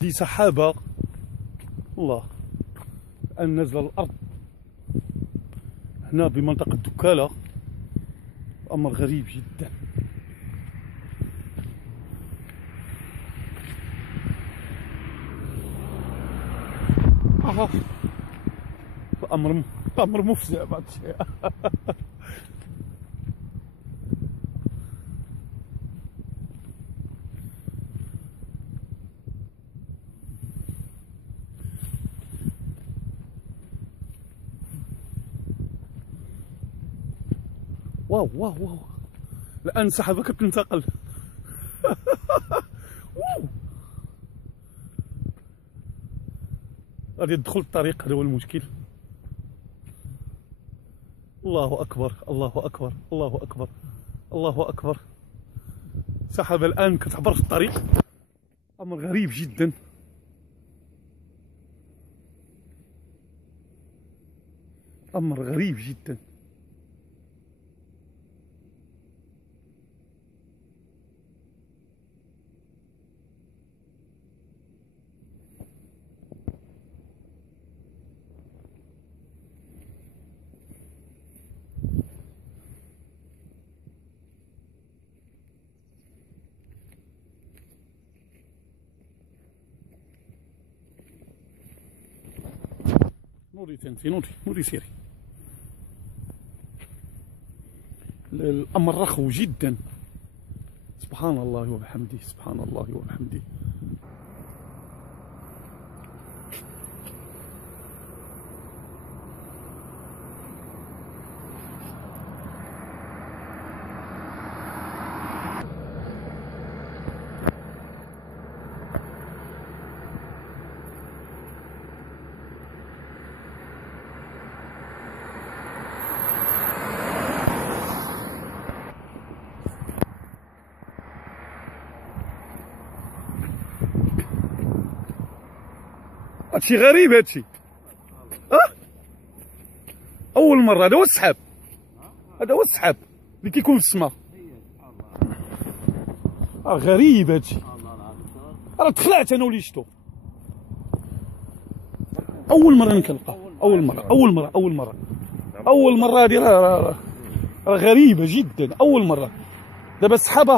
دي سحابة الله الآن نازلة الأرض هنا بمنطقة دكالة. أمر غريب جدا. أمر مفزع بعض الشيء. واو واو واو الآن سحابة كتنتقل. غادي تدخل الطريق، هذا هو المشكل. الله أكبر الله أكبر الله أكبر الله أكبر. سحابة الآن كتعبر في الطريق. أمر غريب جدا. أمر غريب جدا. نوري تنتي نوري سيري. الأمر رخو جدا. سبحان الله وبحمده سبحان الله وبحمده. هادشي غريب هادشي. أول مرة. هذا هو السحاب. هذا هو السحاب اللي كيكون في السماء. غريب هادشي. راه تخلعت أنا ولي شفتو. أول مرة نكلقاه. أول مرة هادي راه غريبة جدا. أول مرة. دابا السحابة